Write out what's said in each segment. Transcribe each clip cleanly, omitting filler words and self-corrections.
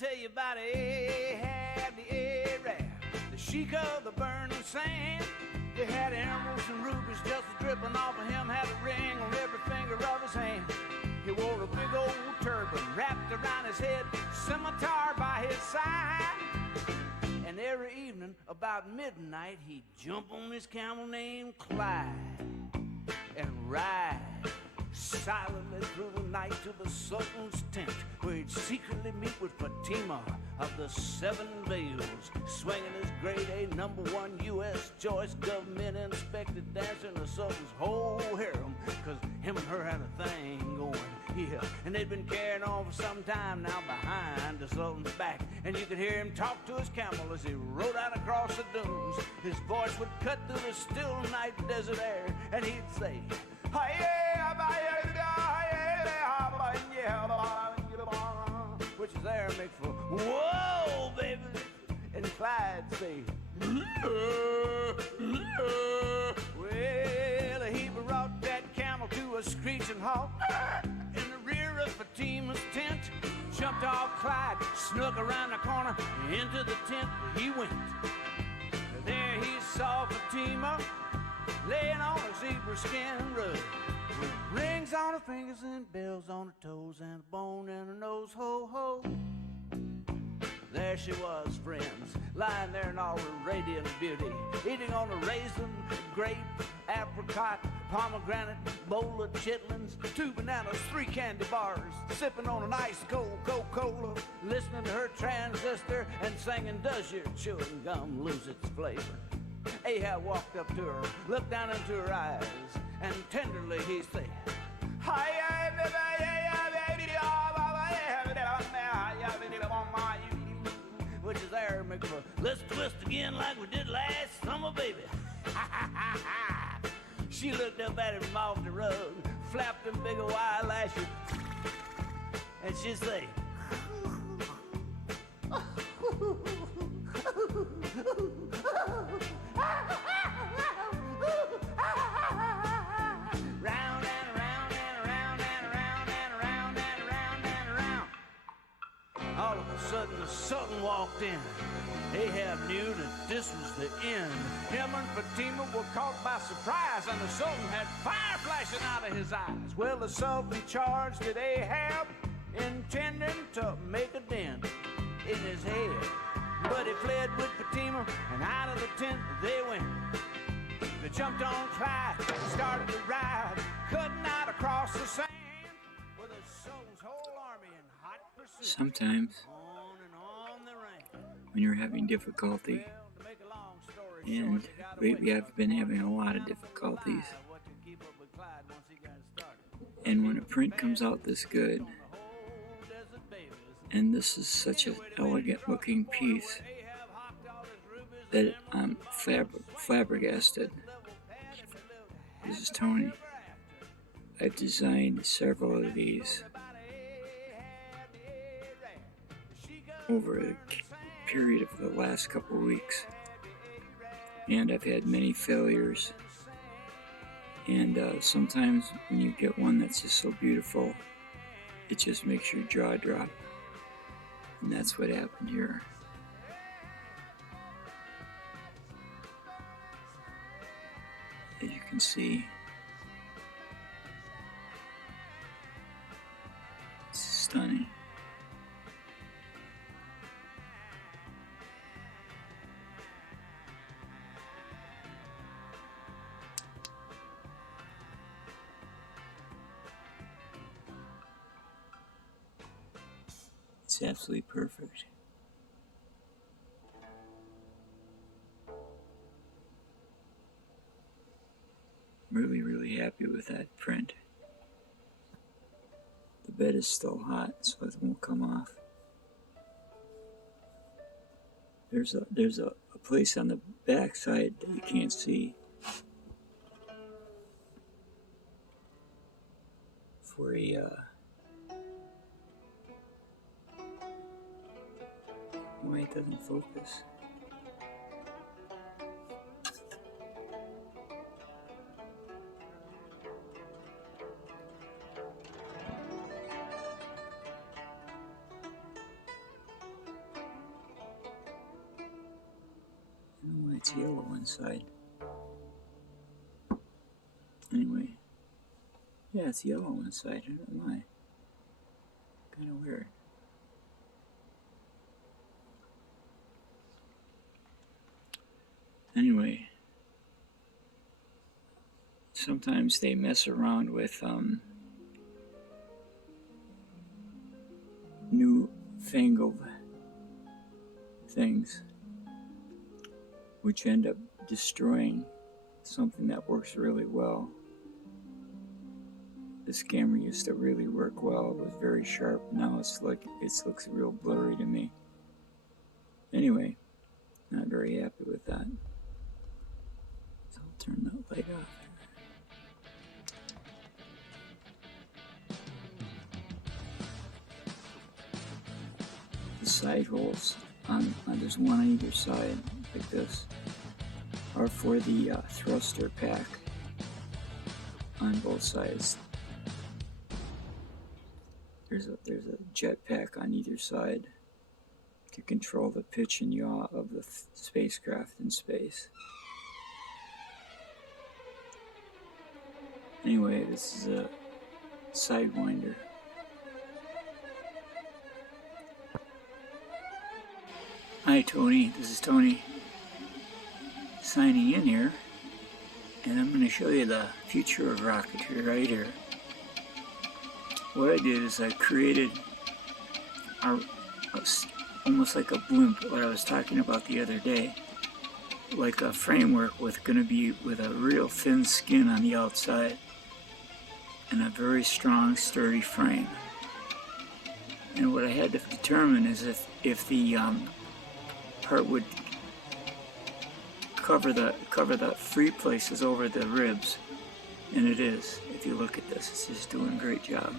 tell you about Ahab the Arab, the sheik of the burning sand. They had emeralds and rubies just dripping off of him, had a ring on every finger of his hand. He wore a big old turban wrapped around his head, scimitar by his side. And every evening about midnight he'd jump on his camel named Clyde and ride silently through the night to the Sultan's tent, where he'd secretly meet with Fatima of the Seven Veils, swinging his grade A #1 U.S. choice government inspected dancer in the Sultan's whole harem, cause him and her had a thing going, yeah. And they'd been carrying on for some time now behind the Sultan's back, and you could hear him talk to his camel as he rode out across the dunes. His voice would cut through the still night desert air, and he'd say, which is Aramaic for whoa, baby. And Clyde say, well, he brought that camel to a screeching halt in the rear of Fatima's tent. Jumped off Clyde, snuck around the corner, into the tent he went. There he saw Fatima laying on a zebra skin rug, with rings on her fingers and bells on her toes and a bone in her nose, ho ho. There she was, friends, lying there in all her radiant beauty, eating on a raisin, grape, apricot, pomegranate, bowl of chitlins, 2 bananas, 3 candy bars, sipping on an ice cold Coca-Cola, listening to her transistor and singing, does your chewing gum lose its flavor? Ahab walked up to her, looked down into her eyes, and tenderly he said, which is Aramaic for, let's twist again like we did last summer, baby. She looked up at him from off the rug, flapped them big old eyelashes, and she said, round and around and around and around and around and around and around. All of a sudden the Sultan walked in. Ahab knew that this was the end. Him and Fatima were caught by surprise, and the Sultan had fire flashing out of his eyes. Well, the Sultan charged at Ahab, intending to make a dent in his head. But he fled with Fatima, and out of the tent they went. They jumped on Clyde, started to ride, cutting out across the sand, with the Sultan's whole army in hot pursuit. Sometimes, On and on they ran. when you're having difficulty, Well, to make a long story and short, they got lately away. I've been having a lot of difficulties, What to keep up with Clyde once he got started. and when a print comes out this good, On the whole desert, baby, listen. and this is such an elegant looking piece, Ahab hocked all his rubies that I'm flabbergasted. This is Tony. I've designed several of these over a period of the last couple of weeks, and I've had many failures, and sometimes when you get one that's just so beautiful, it just makes your jaw drop, and that's what happened here. As you can see, it's stunning. It's absolutely perfect. Really, really happy with that print. The bed is still hot, so it won't come off. There's a place on the back side that you can't see for a why it doesn't focus. it's yellow inside. Anyway, yeah, it's yellow inside. I don't know why. Kind of weird. Anyway, sometimes they mess around with newfangled things, which end up destroying something that works really well. This camera used to really work well. It was very sharp. Now it looks real blurry to me. Anyway, not very happy with that. So I'll turn that light off. The side holes on there's one on either side like this are for the thruster pack on both sides. There's a jet pack on either side to control the pitch and yaw of the spacecraft in space. Anyway, this is a sidewinder. Hi Tony, this is Tony signing in here, and I'm going to show you the future of rocketry right here. What I did is I created almost like a blimp, what I was talking about the other day, like a framework with going to be with a real thin skin on the outside and a very strong, sturdy frame. And what I had to determine is if the part would cover the free places over the ribs, and it is. If you look at this, it's just doing a great job.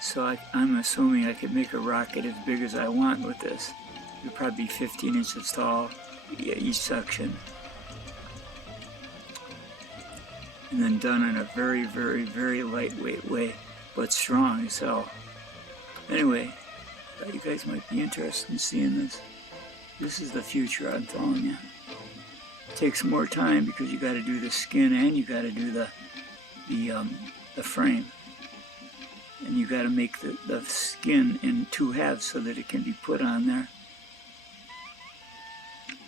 So I'm assuming I could make a rocket as big as I want with this. It would probably be 15 inches tall, each section. And then done in a very, very, very lightweight way, but strong as hell. Anyway, I thought you guys might be interested in seeing this. This is the future, I'm telling you. It takes more time because you got to do the skin and you got to do the frame. And you got to make the skin in two halves so that it can be put on there.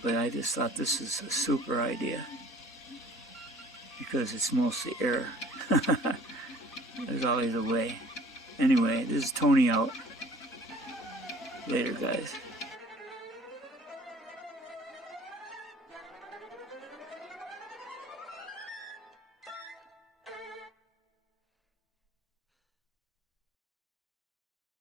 But I just thought this is a super idea because it's mostly air. There's always a way. Anyway, this is Tony out. Later, guys.